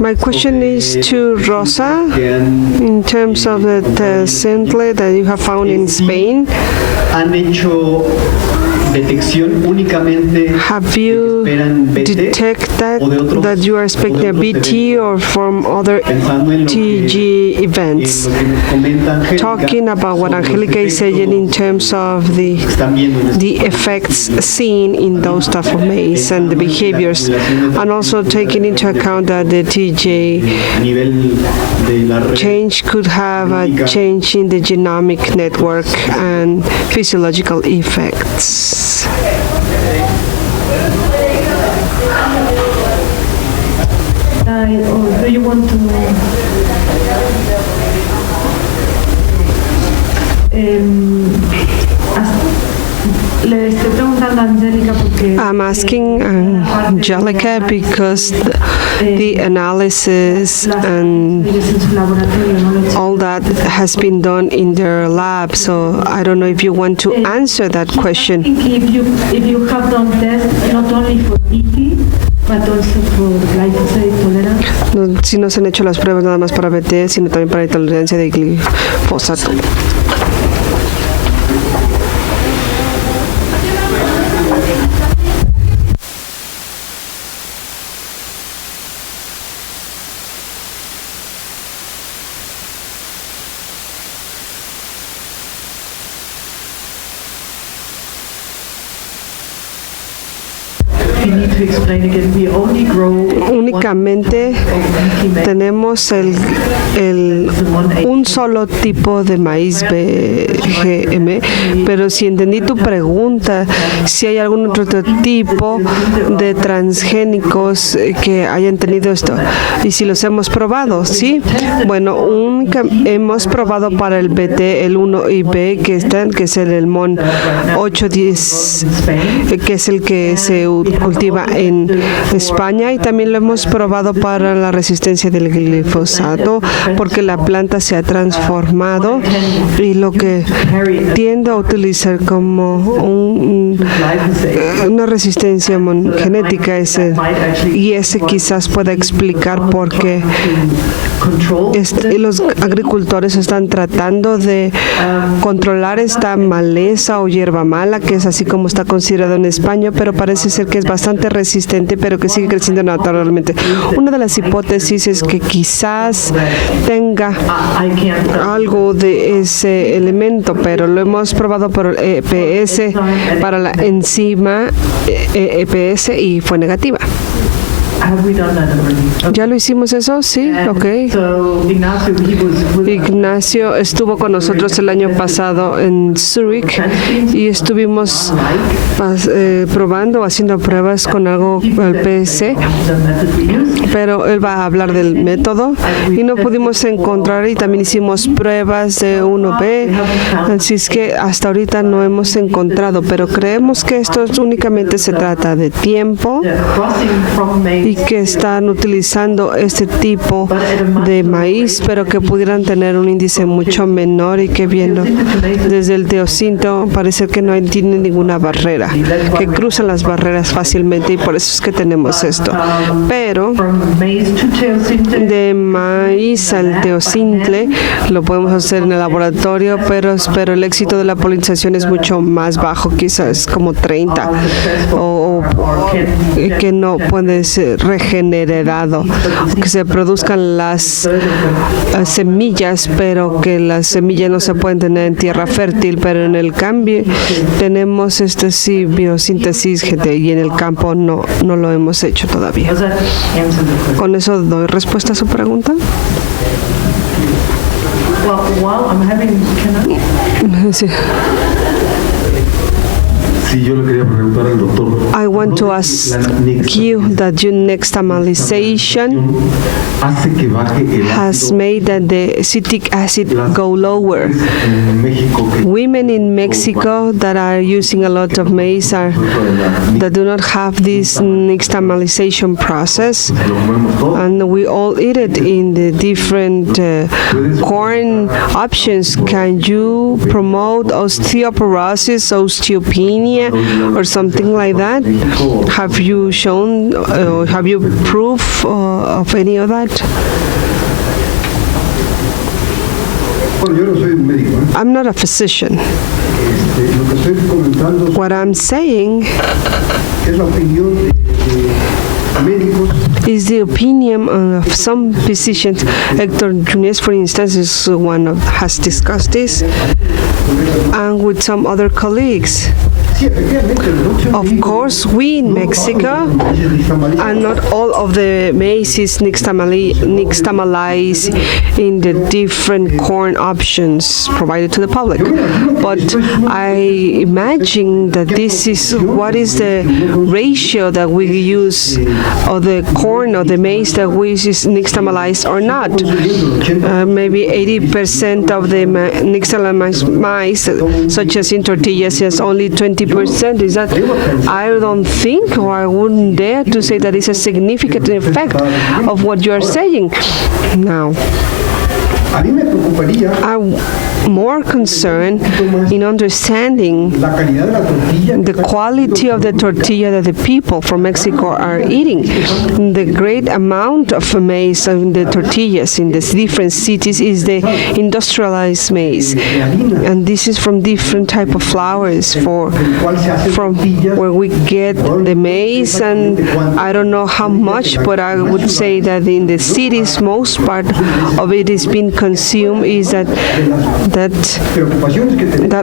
My question is to Rosa, in terms of the teocintle that you have found in Spain. ¿Han hecho detección únicamente Have de you que esperan BT detected o de otros, that you are expecting a BT or from other pensando en lo TG que, events? en lo que nos comenta Angélica, Talking about what sobre los Angelica is saying in efectos terms of que están viendo en este the effects seen in those type of maize and the behaviors, and also taking into account that the TJ a nivel de la red change could have a change in the genomic network and physiological effects. Or do you want to le estoy preguntando a Angélica porque I'm asking Angelica because the analysis and ellos en su laboratorio no lo all that has been done in their lab, so I don't know if you want to answer that question. if you have done tests not only for ET but also for glyphosate tolerance. No, si no se han hecho las pruebas nada más para BT, sino también para intolerancia de glifosato. You need to explain again. We only grow Únicamente tenemos un solo tipo de maíz BGM, pero si entendí tu pregunta, si hay algún otro tipo de transgénicos que hayan tenido esto, y si los hemos probado, ¿sí? Bueno, hemos probado para el BT, el 1 y B, que es el MON 810, que es el que se cultiva en España, y también lo hemos probado para la resistencia del glifosato, porque la planta se ha transformado, y lo que tiendo a utilizar como una resistencia genética y ese quizás pueda explicar por qué los agricultores están tratando de controlar esta maleza o hierba mala, que es así como está considerado en España, pero parece ser que es bastante resistente, pero que sigue creciendo naturalmente. Una de las hipótesis es que quizás tenga algo de ese elemento, pero lo hemos probado por EPS para la enzima EPS y fue negativa. Have we done that already? ¿Ya lo hicimos eso? Sí, ok. So Ignacio, he was with us. Ignacio estuvo con nosotros el año pasado en Zurich y estuvimos probando, haciendo pruebas con algo, el PS, pero él va a hablar del método y no pudimos encontrar, y también hicimos pruebas de 1B, así es que hasta ahorita no hemos encontrado, pero creemos que esto únicamente se trata de tiempo y que están utilizando este tipo de maíz, pero que pudieran tener un índice mucho menor, y que viendo desde el teocinto parece que no tiene ninguna barrera, que cruzan las barreras fácilmente, y por eso es que tenemos esto. Pero de maíz al teocintle lo podemos hacer en el laboratorio, pero el éxito de la polinización es mucho más bajo, quizás como 30, o que no puede ser regenerado, que se produzcan las semillas, pero que las semillas no se pueden tener en tierra fértil, pero en el cambio tenemos sí, biosíntesis y en el campo no lo hemos hecho todavía. ¿Con eso doy respuesta a su pregunta? Sí. Sí, yo le quería preguntar al doctor. I want to ask you that your nixtamalization Hace que baje el has made that the citric acid go lower. en México que Women in Mexico that are using a lot of maize that do not have this nixtamalization process, lo comemos todo. and we all eat it in the different corn options. Can you promote osteoporosis, osteopenia, tortilla or something like that? Have you shown, have you proof of any of that? Bueno, yo no soy un médico, ¿eh? I'm not a physician. Lo que estoy comentando What I'm saying es la opinión de médicos is the opinion of some physicians. Hector Yunes, for instance, is one of has discussed this, and with some other colleagues. Sí, efectivamente, la producción Of de course, we in Mexico, and not all of the maize is nixtamalized in the different corn options provided to the public. But I imagine that this is what is the ratio that we use of the corn or the maize that we use nixtamalized or not. Maybe 80% of the nixtamalized maize, such as in tortillas, is only 20%. Is that? I don't think, or I wouldn't dare to say that it's a significant effect of what you are saying. Now, a mí me preocuparía I'm more concerned in understanding la calidad de la tortilla. the quality of the tortilla that the people from Mexico are eating. The great amount of maize in the tortillas in the different cities is the industrialized maize, and this is from different type of flours from where we get the maize, and I don't know how much, but I would say that in the cities most part of it is being consumed. Is that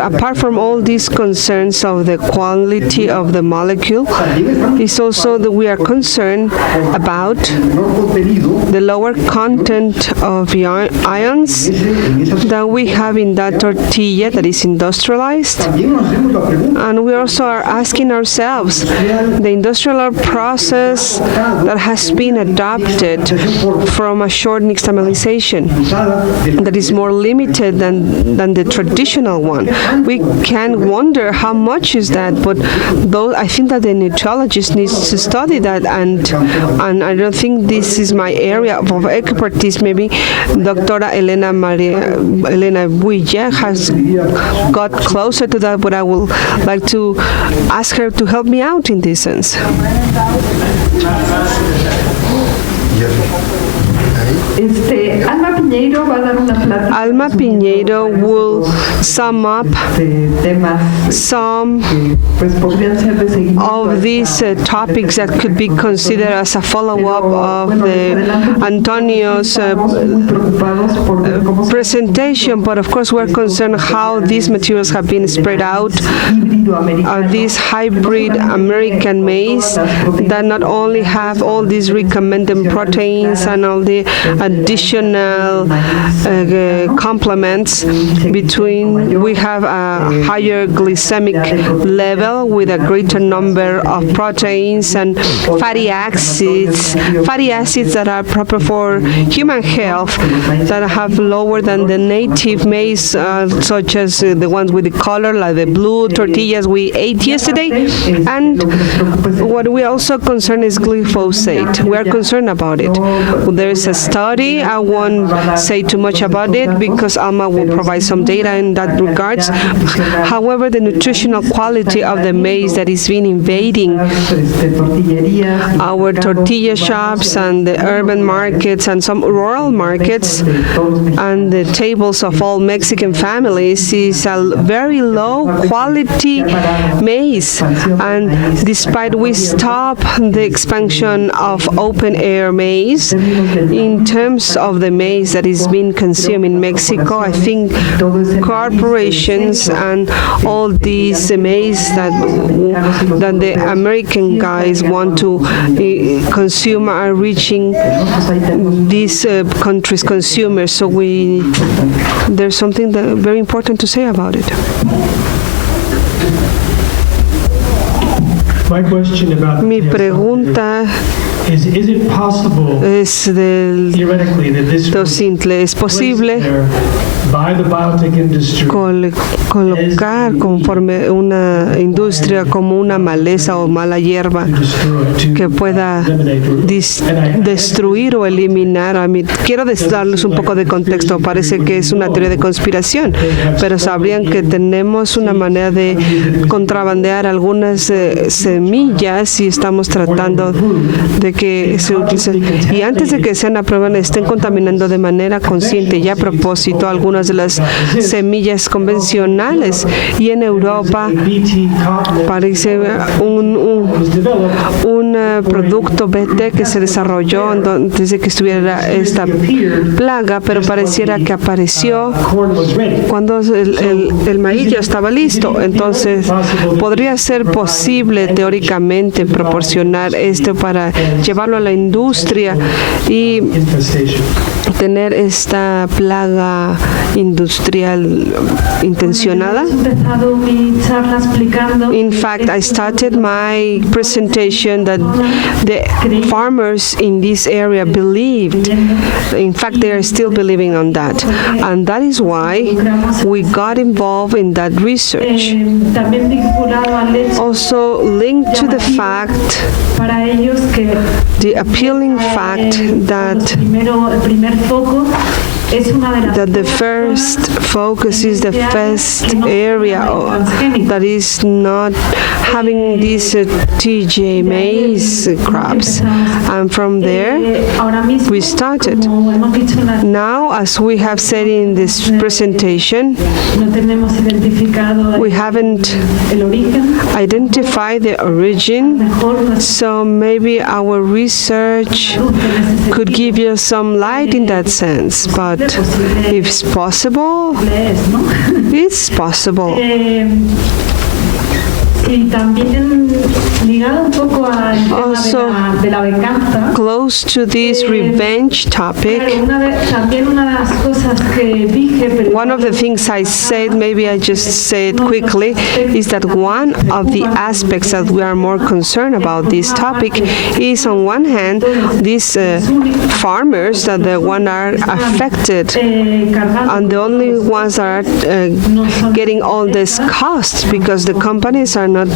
apart from all these concerns of the quality of the molecule, is also that we are concerned about the lower content of ions that we have in that tortilla that is industrialized. And we also are asking ourselves, the industrial process that has been adopted from a short nixtamalization that is more limited than the traditional one. We can wonder how much is that, but though I think that the nutriologist needs to study that, and I don't think this is my area of expertise. Maybe Doctora Elena Builla has got closer to that, but I would like to ask her to help me out in this sense. Alma Piñeiro va a dar una plática. Alma Piñeiro will sum up some of these topics that could be considered as a follow-up of Antonio's presentation, but of course we're concerned how these materials have been spread out, these hybrid American maize that not only have all these recommended proteins and all the additional complements between, we have a higher glycemic level with a greater number of proteins and fatty acids that are proper for human health, that have lower than the native maize, such as the ones with the color, like the blue tortillas we ate yesterday. And what we also concerned is glyphosate. We are concerned about it. There is a study. I won't say too much about it because Alma will provide some data in that regards. However, the nutritional quality of the maize that is being invading our tortilla shops and the urban markets and some rural markets and the tables of all Mexican families is a very low quality maize. And despite we stop the expansion of open air maize, in terms of the maize that is being consumed in Mexico, I think corporations and all these maize that the American guys want to consume are reaching these countries' consumers. So there's something that very important to say about it. My question about Mi pregunta Is it possible, es del theoretically, that this would simple. Es be placed posible there by the biotech industry colocar conforme una industria como una maleza o mala hierba to destroy, que to pueda eliminate or destruir o eliminar. Quiero darles un poco de contexto. Parece que es una teoría de conspiración, pero sabrían que tenemos una manera de contrabandear algunas semillas y estamos tratando de que se utilicen. Y antes de que sean aprobadas, estén contaminando de manera consciente y a propósito algunas de las semillas convencionales. Y en Europa BT cotton parece un producto BT que se desarrolló antes de que estuviera esta plaga, pero pareciera que apareció corn was ready. cuando el maíz ya estaba listo. Entonces, podría ser posible teóricamente proporcionar esto para llevarlo a la industria y Infestation. tener esta plaga industrial intencionada. He empezado mi charla explicando In fact, I started my presentation that the farmers in this area believed, in fact, they are still believing on that. And that is why we got involved in that research. también vinculado al hecho Also linked to the fact, para ellos que the appealing fact that el primer foco es una de las the first focus is the first area that is not having these TJ maize crops. And from there, ahora mismo, we started. como hemos dicho en la Now, as we have said in this presentation, no tenemos identificado we haven't el origen, identified the origin, mejor las so maybe our research could give you some light in that sense. But if it's possible, es, ¿no? it's possible. Y también ligado un poco al tema Also, de la venganza. Close to this revenge topic, También una de las cosas que dije, pero one of the things I said, maybe I just say it quickly, is that one of the aspects that we are more concerned about this topic is, on one hand, these farmers that the one are affected and the only ones that are getting all these costs because the companies are not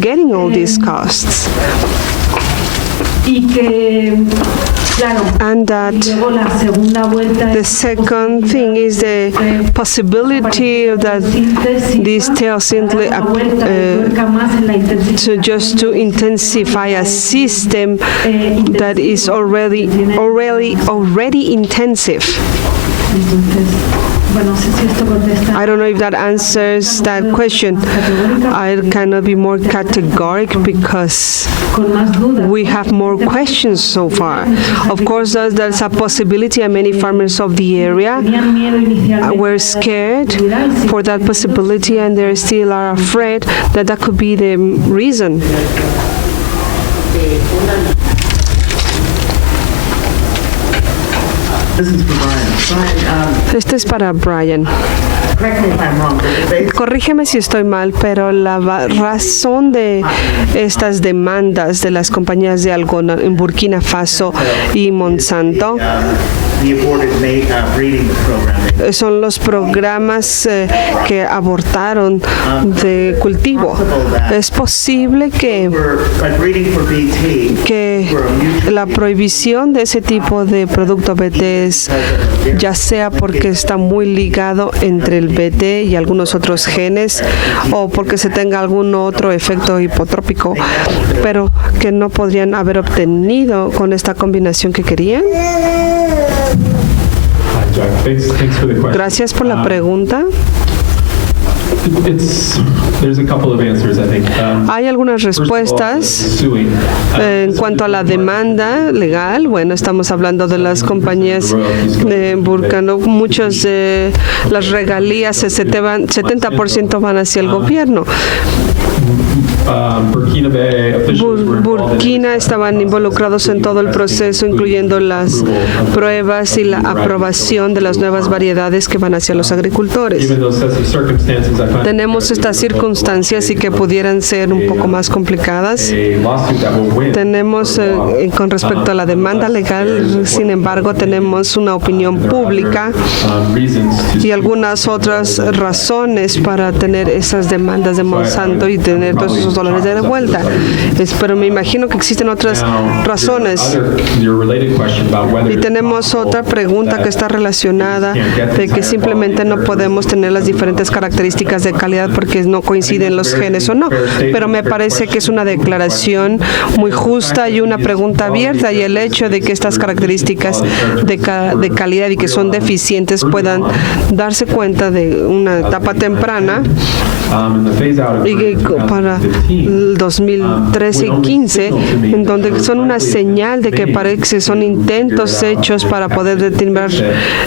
getting all these costs. y que claro, And that luego la segunda vuelta the es second thing is the possibility that this simply to just to intensify a system that is already intensive. bueno, no sé si esto contesta. I don't know if that answers that question. I cannot be more categoric because Con más dudas. we have more questions so far. Of course, there's a possibility, and many farmers of the area Tenían miedo inicialmente. were scared for that possibility, and they still are afraid that that could be the reason. This is for Brian. Brian, Este es para Brian. correct me if I'm wrong, but the basic Corrígeme si estoy mal, pero la razón de estas demandas de las compañías de algodón en Burkina Faso y Monsanto the aborted breeding program. son los programas que abortaron de cultivo. Es posible By breeding for BT, que la prohibición de ese tipo de producto BT es ya sea porque está muy ligado entre el BT y algunos otros genes o porque se tenga algún otro efecto hipotrópico, pero que no podrían haber obtenido con esta combinación que querían. Hi, Jack. Thanks for the question. Gracias por la pregunta. There's a couple of answers, I think. Hay algunas First of all, respuestas. suing. En cuanto a la demanda legal, bueno, estamos hablando de las compañías de Burkina. Muchas de las regalías, el 70% van hacia el gobierno. Burkina estaban involucrados en todo el proceso, incluyendo las pruebas y la aprobación de las nuevas variedades que van hacia los agricultores. Tenemos estas circunstancias y que pudieran ser un poco más complicadas. Tenemos, con respecto a la demanda legal, sin embargo, tenemos una opinión pública y algunas otras razones para tener esas demandas de Monsanto y tener todos esos dólares de vuelta. Pero me imagino que existen otras razones. Y tenemos otra pregunta que está relacionada de que simplemente no podemos tener las diferentes características de calidad porque no coinciden los genes o no. Pero me parece que es una declaración muy justa y una pregunta abierta, y el hecho de que estas características de calidad y que son deficientes puedan darse cuenta de una etapa temprana y que para el 2013 y 15, en donde son una señal de que parece que son intentos hechos para poder detener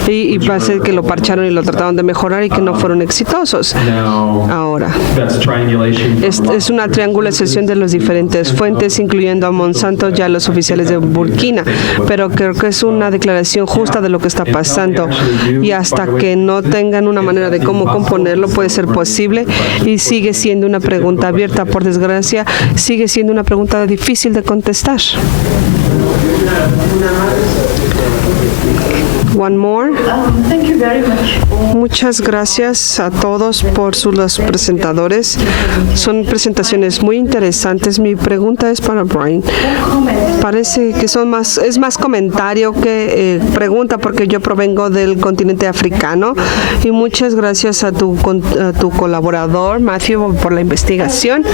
y parece que lo parcharon y lo trataron de mejorar y que no fueron exitosos. Ahora, es una triangulación de las diferentes fuentes, incluyendo a Monsanto y a los oficiales de Burkina, pero creo que es una declaración justa de lo que está pasando, y hasta que no tengan una manera de cómo componerlo puede ser posible, y sigue siendo una pregunta abierta. Por desgracia, sigue siendo una pregunta difícil de contestar. One more. Thank you very much. Muchas gracias a todos por los presentadores. Son presentaciones muy interesantes. Mi pregunta es para Brian. Parece que es más comentario que pregunta, porque yo provengo del continente africano, y muchas gracias a tu colaborador, Matthew, por la investigación.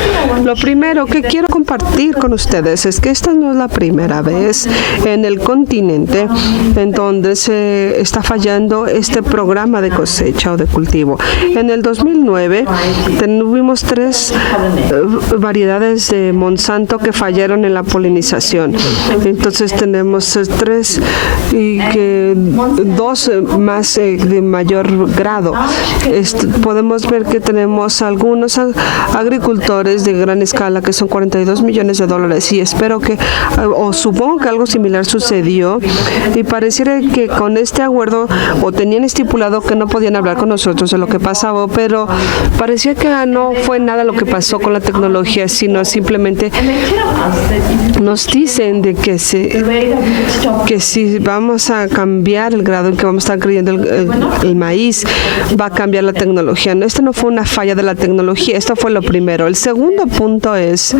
Lo primero que quiero compartir con ustedes es que esta no es la primera vez en el continente en donde se está fallando este programa de cosecha o de cultivo. En el 2009 tuvimos 3 variedades de Monsanto que fallaron en la polinización. Entonces tenemos 3 y que 2 más de mayor grado. Podemos ver que tenemos algunos agricultores de gran escala que son $42 millones, y espero que, o supongo que algo similar sucedió, y pareciera que con este acuerdo o tenían estipulado que no podían hablar con nosotros de lo que pasaba, pero parecía que no fue nada lo que pasó con la tecnología, sino simplemente nos dicen de que si vamos a cambiar el grado en que vamos a estar creyendo el maíz, va a cambiar la tecnología. No, esto no fue una falla de la tecnología, esto fue lo primero. El segundo punto es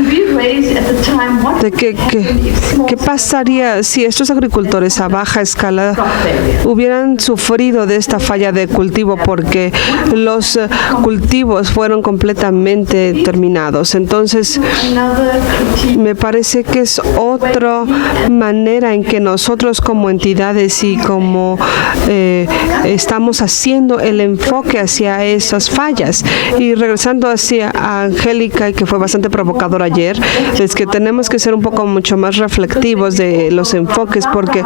de qué pasaría si estos agricultores a baja escala hubieran sufrido de esta falla de cultivo, porque los cultivos fueron completamente terminados. Entonces, me parece que es otra manera en que nosotros como entidades y como estamos haciendo el enfoque hacia esas fallas. Y regresando hacia Angélica, y que fue bastante provocador ayer, es que tenemos que ser un poco mucho más reflectivos de los enfoques, porque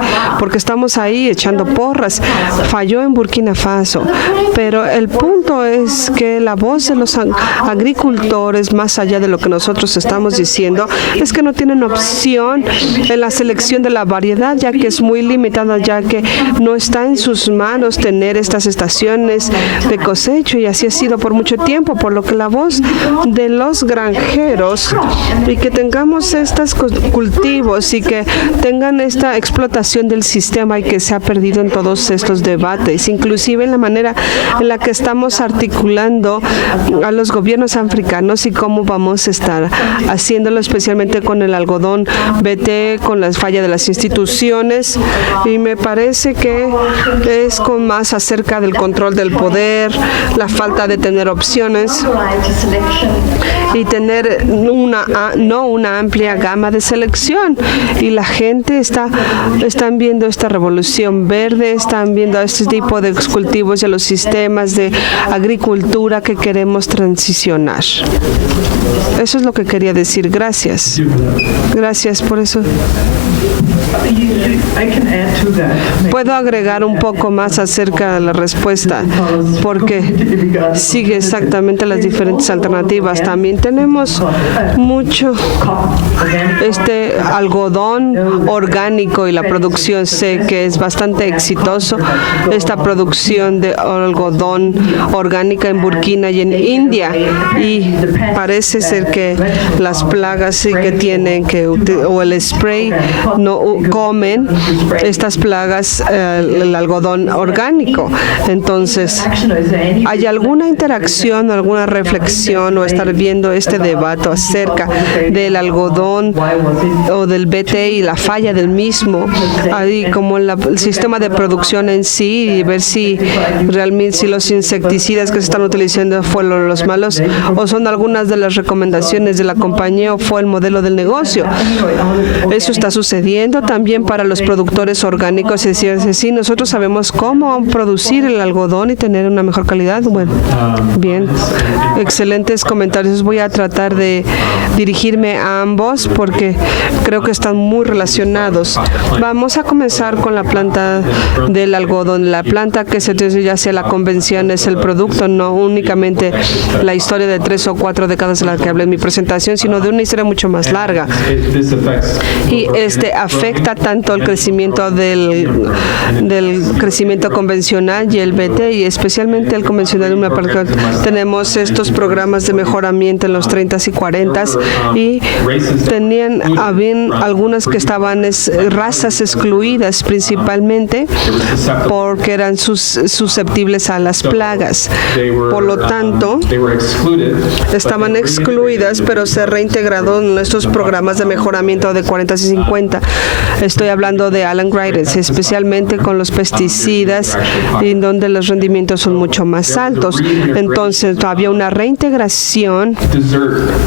estamos ahí echando porras. Falló en Burkina Faso, pero el punto es que la voz de los agricultores, más allá de lo que nosotros estamos diciendo, es que no tienen opción en la selección de la variedad, ya que es muy limitada, ya que no está en sus manos tener estas estaciones de cosecha, y así ha sido por mucho tiempo, por lo que la voz de los granjeros, y que tengamos estos cultivos y que tengan esta explotación del sistema, y que se ha perdido en todos estos debates, inclusive en la manera en la que estamos articulando a los gobiernos africanos y cómo vamos a estar haciéndolo, especialmente con el algodón BT, con la falla de las instituciones, y me parece que es con más acerca del control del poder, la falta de tener opciones y tener una amplia gama de selección, y la gente están viendo esta revolución verde verde están viendo este tipo de cultivos y a los sistemas de agricultura que queremos transicionar. Eso es lo que quería decir. Gracias. Gracias por eso. Puedo agregar un poco más acerca de la respuesta, porque sigue exactamente las diferentes alternativas. También tenemos mucho algodón orgánico y la producción. Sé que es bastante exitoso esta producción de algodón orgánica en Burkina y en India, y parece ser que las plagas que tienen o el spray no comen estas plagas el algodón orgánico. Entonces, ¿hay alguna interacción, alguna reflexión o estar viendo este debate acerca del algodón o del BT y la falla del mismo, ahí como el sistema de producción en sí, y ver si realmente si los insecticidas que se están utilizando fueron los malos o son algunas de las recomendaciones de la compañía o fue el modelo del negocio? Eso está sucediendo también para los productores orgánicos. Es decir, sí, nosotros sabemos cómo producir el algodón y tener una mejor calidad. Bueno, bien, excelentes comentarios. Voy a tratar de dirigirme a ambos porque creo que están muy relacionados. Vamos a comenzar con la planta del algodón. La planta que se utiliza ya sea la convención es el producto, no únicamente la historia de 3 o 4 décadas de la que hablé en mi presentación, sino de una historia mucho más larga. Y afecta tanto el crecimiento del crecimiento convencional y el BT, y especialmente el convencional. Tenemos estos programas de mejoramiento en los 30s y 40s, y habían algunas que estaban razas excluidas principalmente porque eran susceptibles a las plagas. Por lo tanto, estaban excluidas, pero se reintegrado en nuestros programas de mejoramiento de 40s y 50. Estoy hablando de Alan Gridens, especialmente con los pesticidas, en donde los rendimientos son mucho más altos. Entonces, había una reintegración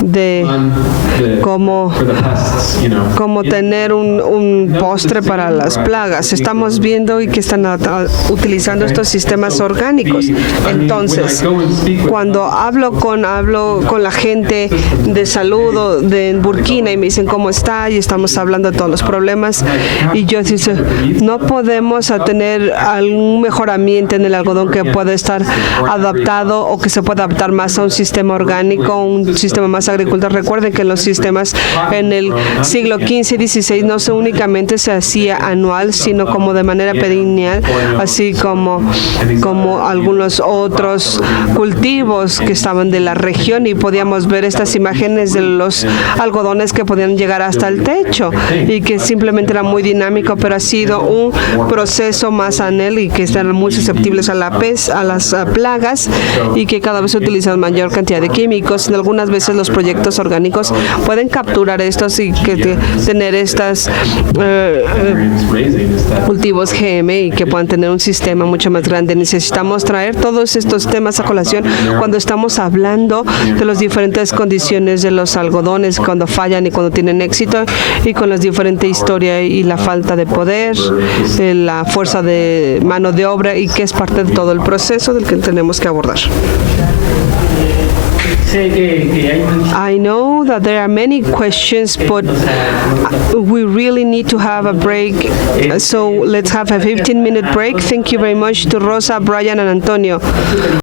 de cómo tener un postre para las plagas. Estamos viendo y que están utilizando estos sistemas orgánicos. Entonces, cuando hablo con la gente de salud de Burkina y me dicen cómo está, y estamos hablando de todos los problemas, y yo digo, no podemos tener algún mejoramiento en el algodón que pueda estar adaptado o que se pueda adaptar más a un sistema orgánico, un sistema más agricultor. Recuerden que los sistemas en el siglo XV y XVI no únicamente se hacía anual, sino como de manera perennial, así como algunos otros cultivos que estaban de la región, y podíamos ver estas imágenes de los algodones que podían llegar hasta el techo y que simplemente era muy dinámico, pero ha sido un proceso más anel y que están muy susceptibles a las plagas, y que cada vez se utilizan mayor cantidad de químicos. En algunas veces los proyectos orgánicos pueden capturar estos y tener estas cultivos GM y que puedan tener un sistema mucho más grande. Necesitamos traer todos estos temas a colación cuando estamos hablando de las diferentes condiciones de los algodones, cuando fallan y cuando tienen éxito, y con las diferentes historias y la falta de poder, la fuerza de mano de obra, y que es parte de todo el proceso del que tenemos que abordar. I know that there are many questions, but we really need to have a break. So let's have a 15-minute break. Thank you very much to Rosa, Brian, and Antonio.